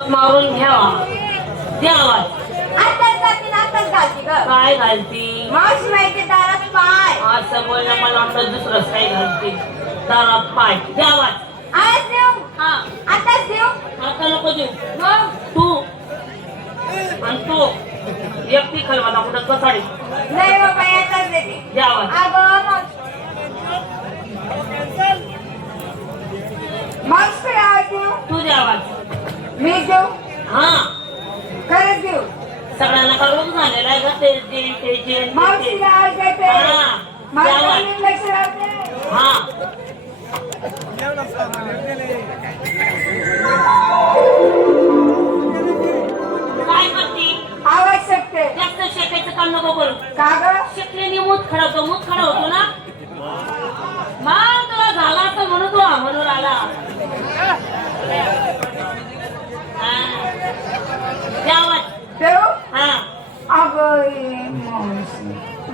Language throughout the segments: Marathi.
मारून घ्यावा द्यावा काय घालती? मावशी माहिती दारात पाय. असं बोलणं मला दुसरंच काही घालते. दारात पाय. आज देऊ. हा. आताच देऊ. आता नको देऊ? मग? तू. आणि तू. एकटी खलवाता कुठं कसाडी. नाही बाबा याचाच देते अगं मग. मावशी काय आवाज देऊ. तू द्यावा मी देऊ? हा. खरंच देऊ? सगळ्यांना कळून झालेलं आहे का ते ते ते- मावशीला आवाज देते हा. माझ्या द्यावा. मुलीला लक्ष राहते हा. काय करती आवाज शकते जास्त शेकायचं काम नको करू. का ग? शिकलेली मूत खडा होतो मूत खडा होतो ना? मग तुला झाला असं म्हणून तो म्हणून आला हा. द्यावा. देऊ हा अगं ए, मावशी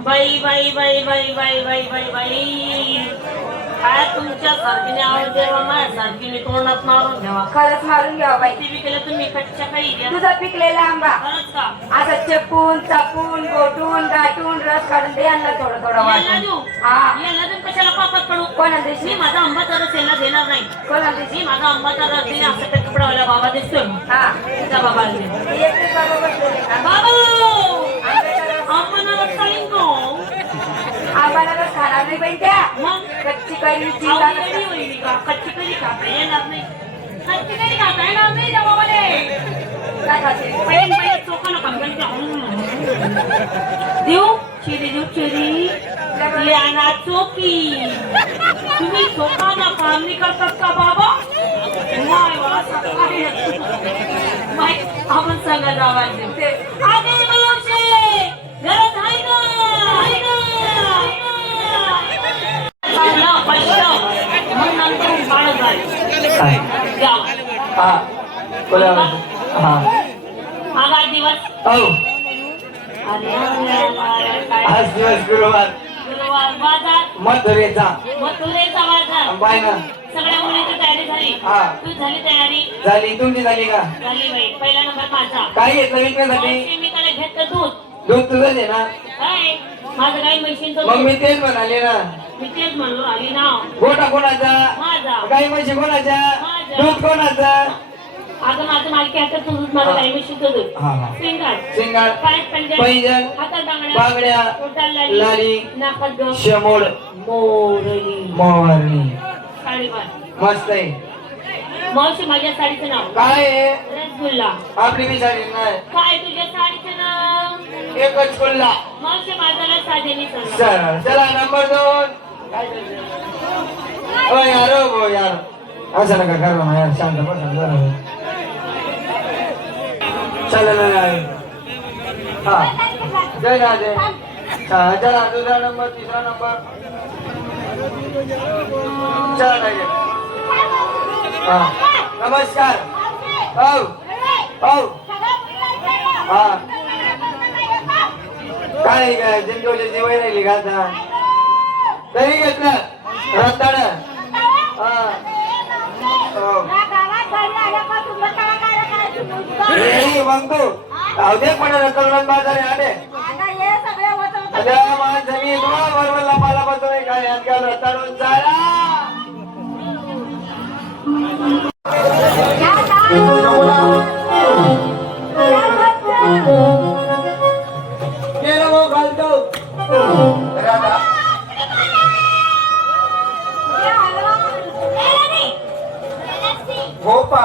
बाई बाई बाई बाई बाई बाई बाई बाई. काय तुमच्या सारखीने आवाज द्यावा माझ्या सारखीने तोंडात मारून घ्यावा खरंच मारून घ्यावं बाई. किती केलं तुम्ही कच्च्या काही द्या तुझा पिकलेला आंबा. खरंच का? असं चपून चापून गोटून गाठून रस काढून दे यांना थोडं थोडं याला वाटून. देऊ? हा. याला देऊन कशाला पापात पडू कोणा मी देशी माझा आंबाचा रस याला देणार नाही. कोणा मी माझा आंबाचा रस दिला असं त्या बाबा दिसतोय. हा. ते एकटेच बाबा बसलेले का? बाबा आंब्याचा रस- आंबाला रस खाईन गो. रस खाणार नाही बाई त्या. मग? कच्ची कैरी? कच्ची कधी खाता येणार नाही. कच्ची कधी खाता येणार नाही त्या बाबाले. काय खाते पहिले पहिले देऊ चिरी देऊ चिरी. याना चोकी तुम्ही चोखा ना कामणी करतात का बाबा? माय. माय, आपण सांगा जावा अगे आहे का आहे का? आहे का? पहिलं, मग नंतर बाळ झालं. द्या. हा. दिवस आज दिवस गुरुवार. गुरुवार बाजार मथुरेचा. मथुरेचा बाजार बाय ना सगळ्या मुलींची तयारी झाली हा. तू झाली. तयारी झाली तुमची झाली का? झाली बाई. पहिला नंबर माझा. काय घेतलं विकण्यासाठी? मावशी, मी त्याला घेतलं दूध. दूध तुझं आहे ना? काय? माझं मग मी तेच म्हणाले ना. मी तेच म्हणलो आली ना. गोटा कोणाचा? माझा. गाई म्हशी कोणाच्या. दूध कोणाचं? अगं माझं मालकी आता दूध माझं हा. दूध. हा हा. पायात पैंजण. हातात बांगड्या. बांगड्या. पोटाला लाली. लाली. नाकात ग. शमोड. मोरली मस्त आहे. मावशी माझ्या साडीचं नाव. काय आहे रसगुल्ला. आपली बी साडी नाही. काय तुझ्या साडीचं नाव? एकच कुल्ला मावशी माझ्याला साधेनी सांग चला चला नंबर दोन. ओ यार ओ गो यार. असं नका करू ना यार शांत बसा जरा चला ना यार हा. जय राधे. हा चला दुसरा नंबर तिसरा नंबर चला ना ये. नमस्कार. हो हो हा. काय का? जिंकवल्याची वय राहिली का आता? तरी घेतलं. रताड म्हणतो अवधे पण रतन बाजार आहे अरे माझ्या जमीन बरोबर लापाला बसवय काय रताडून चाला गोपा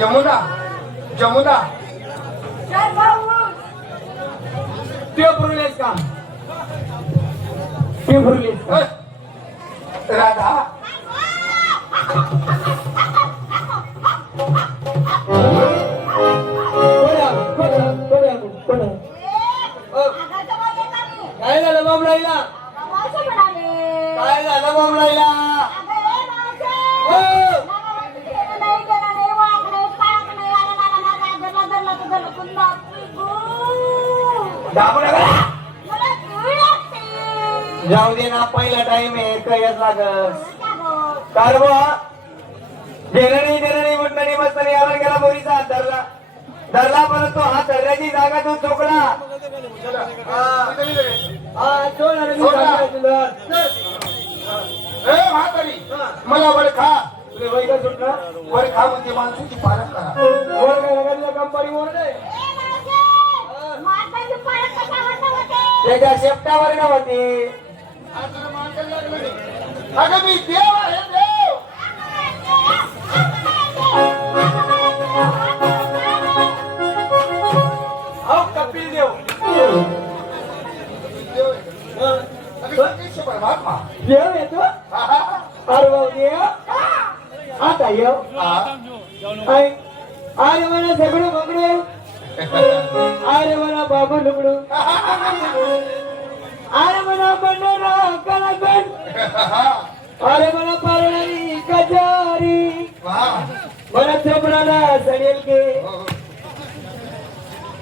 यमुना जमुना. ते फुरलेस का? ते फुरलेस का? राधा. टाइम आहे कयच लागत कारवा नाही म्हणणं बसताना बसताना यावर गेला बोरीचा हात धरला धरला परंतु हा धरण्याची जागा तो चोकला. हा. हा, मी तुला. ए म्हातारी मला वर खा. तुला वय का सुटला? वर खा म्हणजे माणसाची पालन करा. वर काय नाही. त्याच्या शेपटावर ना होती अगं मी देव आहे देव अहो कपिल देव देव आहे. अगं सतीश परमात्मा देव येतो हा, हा, हा. अरे भाऊ देव आता येऊ हा. ऐ, अरे म्हणा बंडोरा कलाकण अरे म्हणा पारणारी कचारी. वा. म्हणा चोपडाला सडेल के.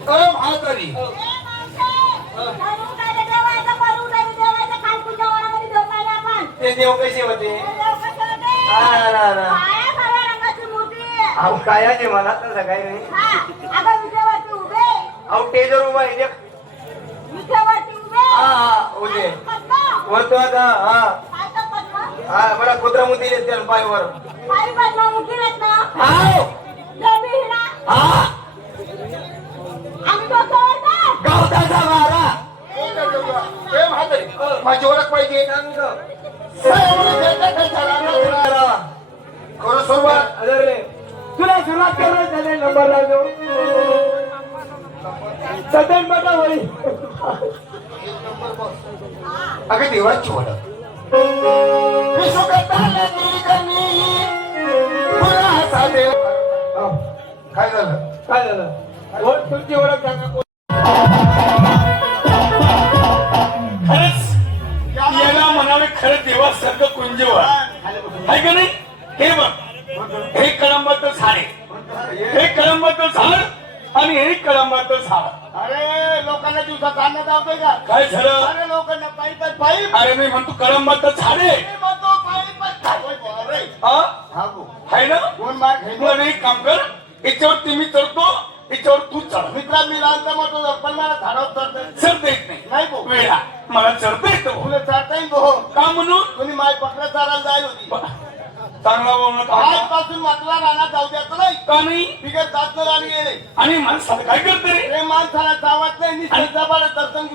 म्हातारी ते देव कसे होते? हा. अहो कायाचे मला तर नाही. अहो टेजर उभा आहे. हा. हा उदे वरतो आता हा. हा मला कुत्रा मुती देते पायवर. आव हा. गवताचा वारा. ए, म्हातारी माझी ओळख पाहिजे. खरं सुरुवात. अरे तुला सुरुवात करणार झाले नंबर लागलो सदन बटा वळी अगं देवाची ओळख. काय झालं? काय झालं? तुमची ओळख सांगा? खरंच याला म्हणावे खरं देवासारखं कुंजवा आहे का नाही? हे कळंबाचं झाड अरे लोकांना दिवसात अन्न जावतोय का? काय झालं? अरे लोकांना पाईप पाईप अरे मी म्हणतो कळंबाचं झाड आहे म्हणतो पाईप अरे हा? हा गो. आहे ना? दोन मार खाई मग एक काम कर याच्यावरती मी चढतो याच्यावर तू चढ. मित्रा मी लहानचा मोठो झालो, पण मला झाडावर चढता चढता येत नाही. नाही भाऊ. वेळा. मला चढता येतो. तुला चढता येईल भाऊ का म्हणून? कोणी माय पकडा चालायला जायला होती. चांगला बोलणं आजपासून मात्र रानात जाऊ द्यायचं नाही का नाही बिगर जात राणी गेले आणि माणसाला काय करते रे माणसाला जावत नाही जबाड दर्शन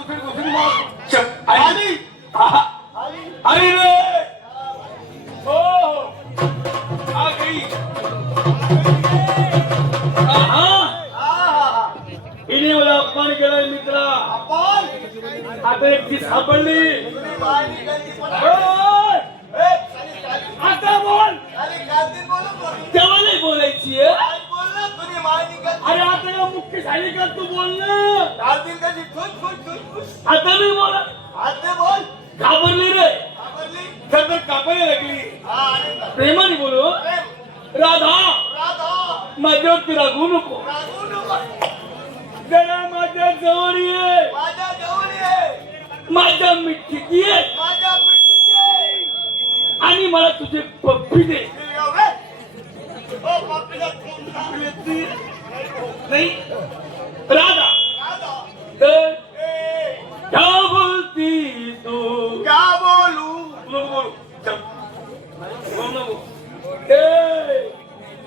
चल, आई. आली. आली. रे हो आ गई आहा. आहा. हिने मला अपमान केलाय मित्रा आपण आता एकटी सापडली तुम्ही बाहेर निघाली पण- ओय! ए, खाली- खाली- आता बोल खाली खाली बोलू बोलू. तेव्हा नाही बोलायची हं? काय बोलला तुम्ही बाहेर निघाली. अरे आता या मुख्य तू बोलणं खातील कशी खुश खुश खुश खुश आता नाही बोला. आते बोल. घाबरली रे. आवडली तर तर कापायला लागली. हा आणि? प्रेमाने बोलू प्रेम. राधा. राधा. माझ्यावरती रागवू नको. रागवू नको. जरा माझ्या जवळ ये. माझ्या जवळ ये. माझ्या मिठीत ये. माझ्या पिठीचे. आणि मला तुझे पप्पी दे. नाही. राधा. राधा. तर क्या बोलती तू? क्या बोलू? बोलू बोल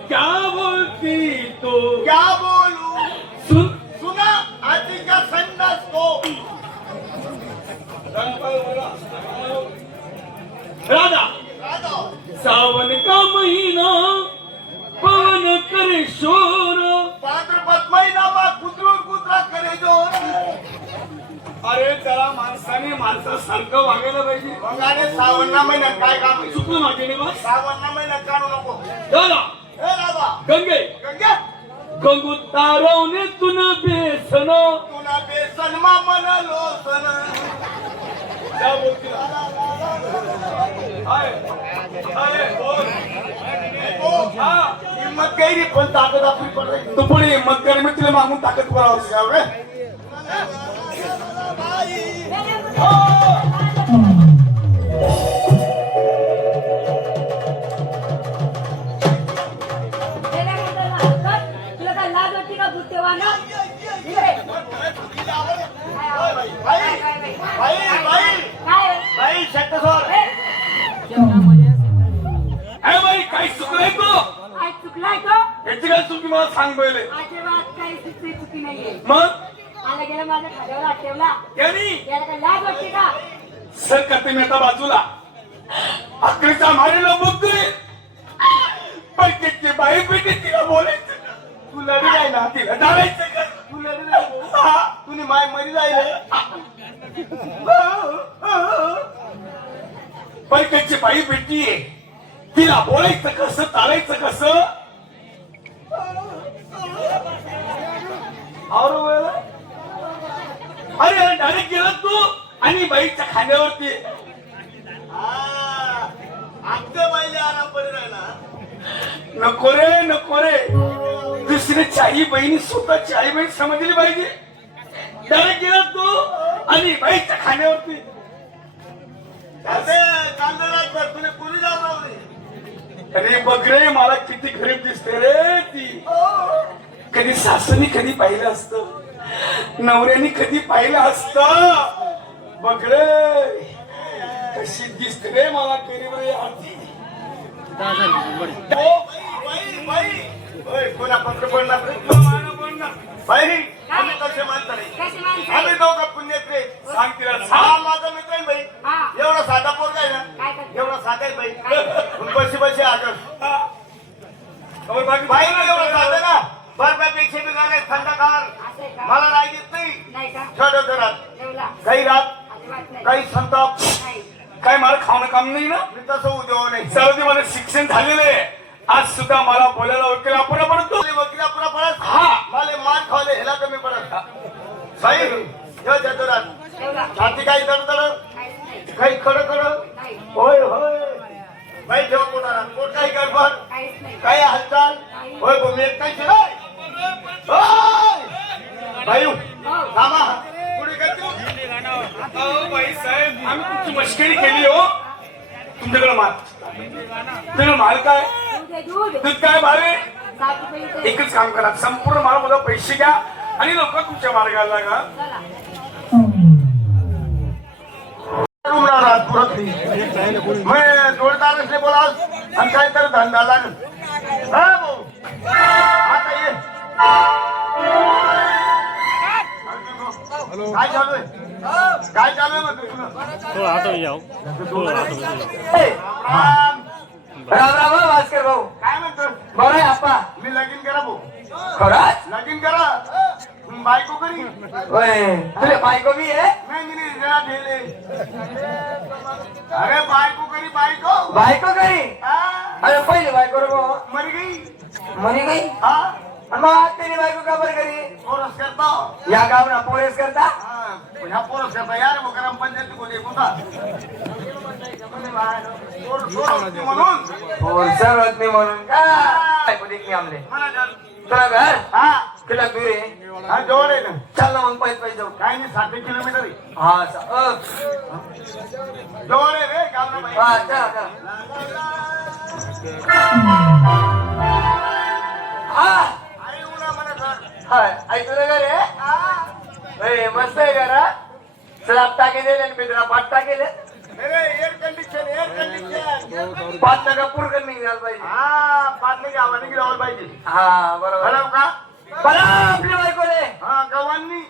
क्या बोलती तू? क्या बोलू? सुन. सुना आजी का संडास को। राधा. राधा। सावन का महीना कुत्रा करे जो अरे त्याला माणसाने माणसासारखं वागायला पाहिजे. मग अरे सावण्णा महिन्यात काय काम आहे? चुकलं माझे निवास सावण्णा महिन्यात काढू नको. दादा हे गंगे. गंगा. गंगू तारवणे तुन बेसन. तुला बेसन मा म्हणालो सन. क्या बोलती हाय पण ताकद आपली पडायची तू पुढे मत कर मी मागून ताकद करावं त्याची बाई आहे तिला बोलायचं कसं चालायचं कसं? अरे अरे डायरेक्ट गेला तू? आणि बाईच्या खांद्यावरती. आमच्या बाईले आराम पडे राहिला. नको रे नको रे. दुसऱ्याची आई बहिणी स्वतःची आई बहीण समजली पाहिजे. डायरेक्ट गेला तू? आणि बाईच्या खाण्यावरती. तुला कोणी जाऊ लावली अरे बघ रे मला किती गरीब दिसते रे ती. कधी सासूनी कधी पाहिलं असत. नवऱ्यानी कधी पाहिलं असत. बघ रे कशी दिसते रे मला गरीब रे आरती. ओ बाई बाई कोणा पत्र पडणार. रे बाई आम्ही नाही? दोघं हा सांग माझा मित्र आहे बाई. एवढा साधा पोरगा आहे काय ना? एवढा साधा आहे बाई. पण बशी बशी बाकी बाई एवढा साधा ना बर्फापेक्षा आहे का? मला राग येत नाही. नाही का? छोट्या घरात काही रात काही संताप. काय मला खाणं काम नाही ना? मी तसं उद्या नाही. सर्व मला शिक्षण झालेलं आहे. आज सुद्धा मला बोलायला वकील आपण पडतो वकिला पुरा पडत हा. मला मान खावले ह्याला कमी पडत बाई ह्यो जतुरात ठेवला छाती काही दडदड काहीच नाही काही खड खड नाही होय होय बाई ठेवा पोटाला पोट काही गडबड काहीच नाही काही हालचाल होय भूमी एक काही शिराय बाई थांबा पुढे काय तू अहो, बाई साहेब आम्ही तुमची मस्करी केली हो तुमच्याकडे माल तुमच्याकडे माल काय दूध आहे, दूध दूध काय भावे सात रुपये इथे. एकच काम करा संपूर्ण मला मला पैसे घ्या आणि लोक तुमच्या मार्गाला लागा. असले बोला आणि काहीतरी धंदा लागेल. हा भाऊ. आता ये. काय चालू आहे? काय चालू आहे म्हणतो तुला हो हो राम, राम राम हो, भास्कर भाऊ काय म्हणतो बरं आहे आप्पा मी लगीन करा भाऊ खरंच? लगीन करा. बायको करी. होय तुले बायको नाही मी नाही जरा ठेले अरे बायको करी बायको बायको हा, अरे पहिली बायको रे मर गई. म्हणे काही हा मग तेरी बायको का बरं करी? पोरस करता. या गावना पोळेस करता? हा, ह्या पोरस करता. यार मग ग्रामपंचायत कोणी कोणता पोर- म्हणून. पोर सरत नाही म्हणून. काय? बायको देखणी आमले. मला तुला घर हा. तुला दूर आहे. हा जवळ आहे ना? चाल ना मग पैसे पैसे जाऊ. काही नाही सात किलोमीटर आहे. हा चा- अ, जवळ आहे रे हा हा. अरे उन्हा मला घर. आहे अरे मस्त आहे घर हा? स्लॅब टाके दिले आणि मित्रा पाठ टाकेले अरे एअर कंडिशन एअर कंडिशन पाच नका पूर्ण निघाल पाहिजे. हा पाटली गावाने गेल्यावर पाहिजे. हा बरोबर. बरं का? बला आपली बायको रे हा गव्हांनी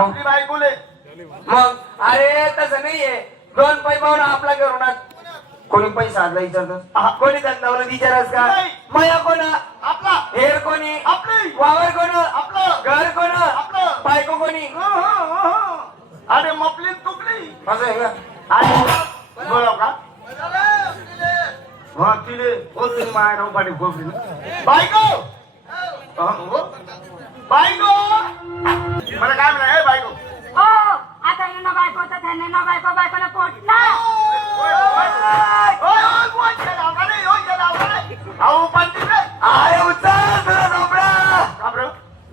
आपली बायकोले. मग? अरे तसं नाहीये. दोन पै पाहून आपला करून. कोणी पैसा आणला विचारतो कोणी धंदावर विचारस का? नाही. माया कोण? आपला. हेर कोणी? आपली. वावर कोण? आपलं. घर कोण? आपलं. बायको कोणी. अरे मपली तुपली असं आहे का? का तिले हो तुम्ही माया नाव पाठी खोपली बायको! हा, हो. बायको! मला काय म्हणा हे बायको? हो आता यांना बायको तर त्यांना ना बायको बायकोला पोट ना.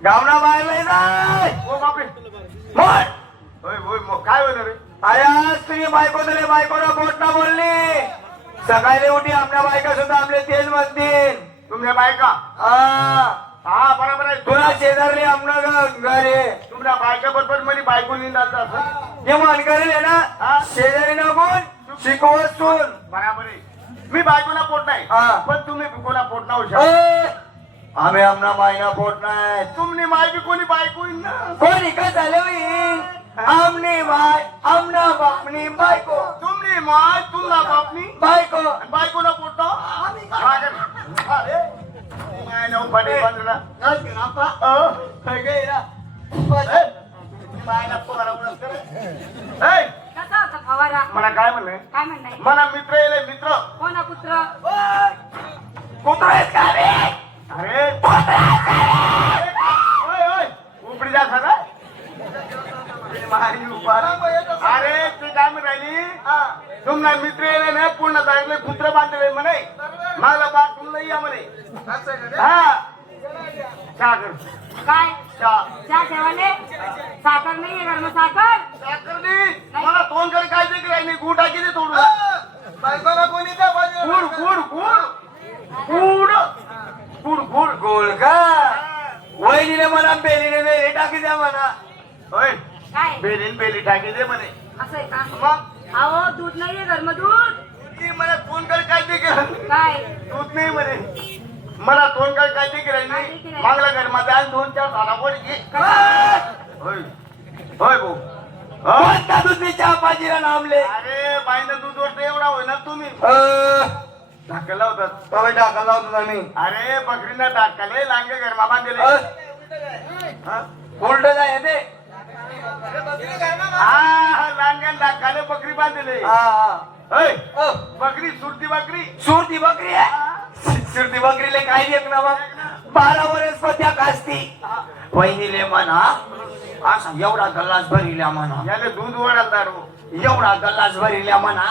गावना बाहेर जाय ओ बापरे. मोठ ओय, ओय, मग काय आज तुम्ही बायको दिले बायकोला पोट ना बोलली. सकाळी उठी आपल्या बायका सुद्धा आपले तेच म्हणतील. तुमच्या बायका? हा. हा बरोबर आहे. काय तुला शेजारली आमना घर. आहे तुमच्या बायका बरोबर मध्ये बायको असं? हे. मान करेल आहे हा. ना. शेजारी ना कोण शिकवत सून बराबर आहे. मी बायकोला पोट नाही हा. पण तुम्ही कोणा पोट ना अय, आम्ही आमना मायना पोट नाही. तुमनी माय बी कोणी बायको ना? कोणी? का झालं आमनी माय आमना बापनी बायको। तुमनी माय तुमना बापनी? बायको। आणि बायकोला पोट ना। माझ्या- अरे, माय नऊ पाटे बांधला अ, काय काय ना? ए, मायला पोराला उलट कर. ए, कसा होता फवारा? मला काय म्हणलंय? काय म्हणणं मला मित्र येले मित्र. कोणा पुत्र? कुत्रा आहेत का रे? अरे ओय, ओय, उपडी जा खरा अरे तू काय म्हणून राहिली तुम्हाला मित्र येले ना पूर्ण जायले कुत्र बांधले म्हणे. मला बा तुला या म्हणे. हा. कर. काय? चहा. चहा ठेवाले साखर नाहीये घर साखर? साखर नाही. मला तोंड कर काय ते काय नाही गुटा किती तोडू? Good good good. Good. Good good. गोल का वहिनीने मला बेलीने बेली टाकी द्या म्हणा. होय. बेलीन बेली टाकी दे म्हणे. असं आहे का? मग? अहो दूध नाहीये घर दूध ती मला फोन कर काय ते केलं काय? दूध नाही म्हणे. मला तोंड कर काय ते केलं नाही. मागला घरमध्ये आज दोन चार झाला वर घे होय. होय भाऊ. हा? कोणता दुसरी चहा पाजीला नामले. अरे बाईनं दूध ओढतं एवढा होय ना तुम्ही. अ, ढाकला होतात तवा टाकायला होता मी. अरे बकरीना टाकले लांगे घर मामा दिले. हा? उलट जाय ते. हा लांग्यान टाकाले बकरी बांधले हा. हा बकरी सुरती बकरी. सुरती बकरी आहे. सुरती बकरीले काय देख ना मग बारा वर्ष पत्या कासती. वहिनीले म्हणा असा एवढा गल्लास भरिल्या म्हणा. याने दूध ओढाल दारू एवढा गल्लास भरिल्या म्हणा.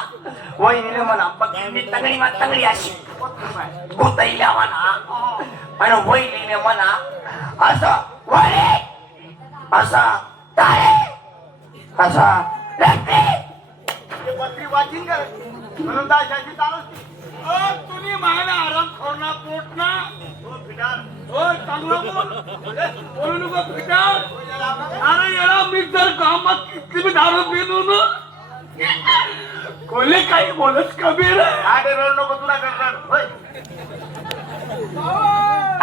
वहिनीले म्हणा बकरीने तगडी मा तगडी अशी गुतईल्या म्हणा. आणि वहिनीने म्हणा असा वळे असा ते बकरी वाचिन कर म्हणून दाशाची चालवती तुम्ही मायला आराम खोरना पोट ना. हो फिटार हो चांगलं बोल. बोलू नको पिटार अरे याला मी जर कामात किती मी दारू पिलो ना. कोणी काही बोलत कबीर आडे रड नको तुला करणार होय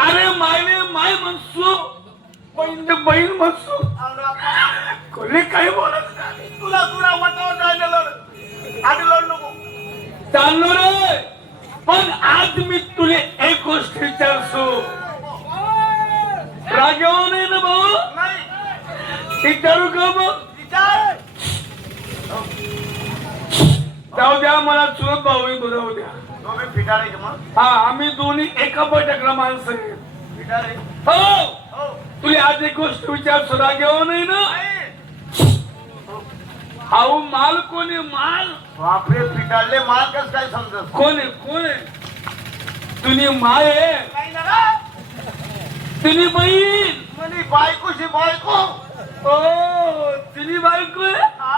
अरे मायने माय म्हणसू बहीण बहीण म्हणसू कोणी काही बोलत नाही. तुला तुला वाटावं नाही लढ. आधी लढ नको. चाललो रे. पण आज मी तुले एक गोष्ट विचारसो रागेव नाही ना भाऊ? विचारू का विचार. जाऊ द्या मला चुलत भाऊ जाऊ द्या. तो मी फिटार आहे का मग. हा आम्ही दोन्ही एका बैठकला माणसं. फिटार हो. हो. तुला आज एक गोष्ट विचारसो रागेव नाही ना. हाऊ माल कोणी माल? बापरे फिटारले माल कस काय समजत? कोण आहे कोण आहे तुम्ही माय आहे. तुम्ही बहीण? म्हणे बायकोशी बायको? ओ तुम्ही बायको? आहे हा.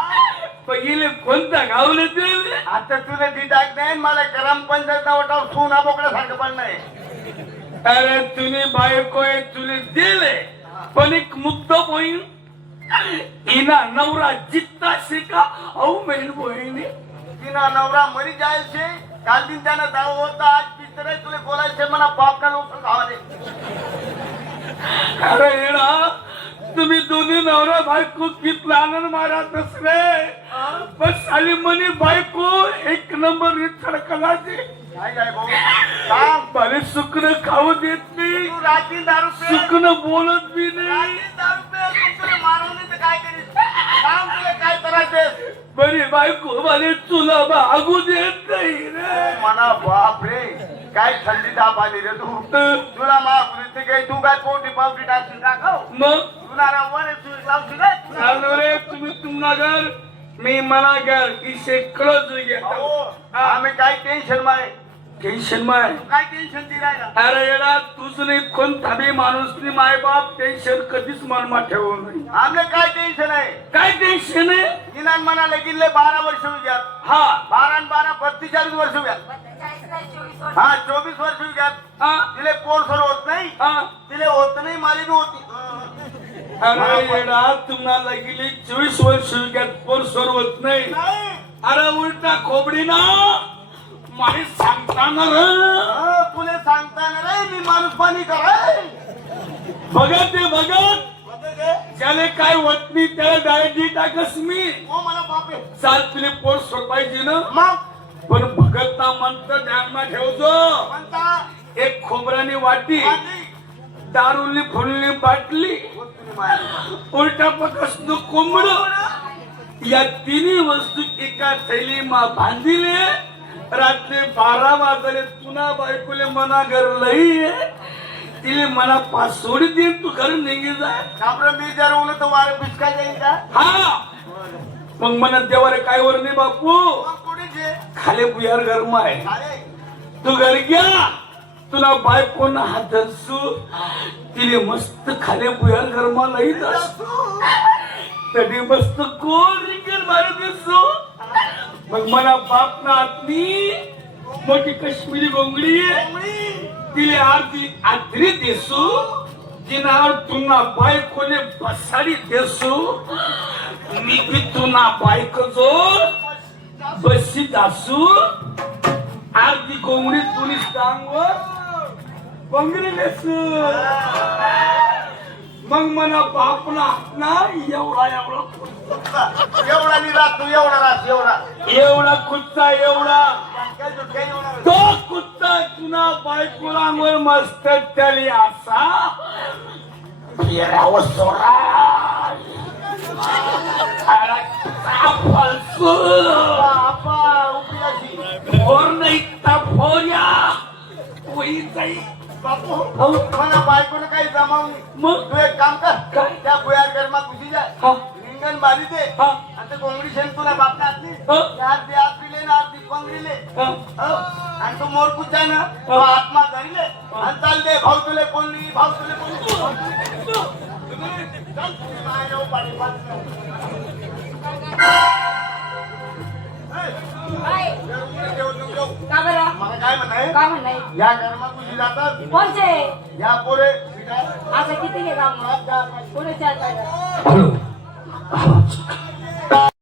पहिले कोणता गावले ते? आता तुला ती टाक नाही मला गरम पंचायत वाटावर सोना बोकडा सारखं पण नाही अरे तुम्ही बायको तुले दिले. पण एक मुद्दा होईल इना नवरा जित्ता शिका औ बहीण बहिणी. तिना नवरा मरी जाईल शे. काल दिन त्यानं दाव होता आज पित्र तुला बोलायचे मला बाप का लोक खावाले? अरे येडा तुम्ही दोन्ही नवरा बायको कितला आनंद मारा नसले पण साली म्हणे बायको एक नंबर थडकलाचे काय काय भाऊ. सांग मला सुकन खाऊ देत नाही. तू रात्री दारू पे सुकन बोलत बी नाही. रात्री दारू पे तू तुला मारून नाही तर काय करीस? सांग तुला काय करायचं बरी बायको मला तुला भागू देत नाही रे. मना बाप रे काय थंडी ताप आली रे तू? तुला महापुरीचे काही तू काय पोटी पावटी टाकून दाखव मग? तुला रे चालू रे तुम्ही तुम्हाला घर मी मला घर कळत अहो, आम्ही काय टेन्शन माय टेन्शन माय. काय टेन्शन दे राहिला? अरे येडा तुझ नाही कोणता बी माणूस नाही माय बाप टेन्शन कधीच मनमा ठेवू नाही. आमले काय टेन्शन आहे? काय टेन्शन आहे? निनान म्हणाले किल्ले बारा वर्ष उद्या हा. बारा आणि बारा बत्तेचाळीस वर्ष उद्या हा चोवीस वर्ष घ्यात हा. तिले पोर सर होत नाही. हा. तिले होत नाही माली बी होती. अरे येडा तुम्हाला गेली चोवीस वर्ष गॅत पोर सोडवत नाही. नाही. अरे उलटा खोबडी ना. माही सांगताना रे. तुले सांगताना रे मी माणूस पाणी कराय बघत ते बघत. ज्याला काय होत नाही त्याला डायरेक्ट टाकस मी. हो मला बापे चाल तुले पोर सोडवायची ना? मग? पण भगत ना म्हणतं ध्यानमा ठेवतो म्हणता? एक खोबऱ्याने वाटी. मारली. दारूली फुलली बाटली. हो, तुम्ही मारली. उलटा पकसनो कोंबड. या तिन्ही वस्तू एका थैलीमा बांधिले. रात्री बारा वाजले तुना बायकोले मना घर लई तिले मना पास सोडी दे तू घर निघी जाय मी जर तर वारं पिचका जाईल का? हा. मग देवारे काय वर नाही बापू? खाले बुयार गरमा आहे. अरे तू घर घ्या. तुला बायकोन हात धरसू. तिने मस्त खाले बुयार गरमा लई धरसू. तरी मस्त कोण रिंगण मारत दिसतो मग मला बाप ना आतली मोठी कश्मीरी गोंगडी तिले आरती आत्री देसू जिनावर तुना बायकोने बसाडी देसू मी बी तुना बायक जो बसी दासू आरती गोंगडी तुनी सांगवर गोंगडी देसू मग मला बापला ना एवढा एवढा एवढा नि रात तू एवढा रात एवढा. एवढा कुत्ता एवढा. तो कुत्ता तुना बायकोलांवर मस्त त्याली असा? फिरावं सोडा फोर नाही फोर्या जाई. बापू मला बायकोनं काही जमावून मग? तू एक काम कर काय? त्या बुयार गरमा घुसी जाय हा. रिंगण बारी दे. हा. आणि ते कोंबडी शेण तुला बापना आतली हा. आरती आतली ना आरती पंगडीले हा. हो. आणि तो मोर कुठचा ना तो आत्मा धरिले. आणि चाल दे भाऊ तुले कोणली भाऊ तुले भाऊ कोणली. चल, तुम्ही राहू पाठी पाठी. काय? मला काय म्हणाय? या घरमा तुझी जातात कोणचे? या पोरे. असं किती घे काम? चार,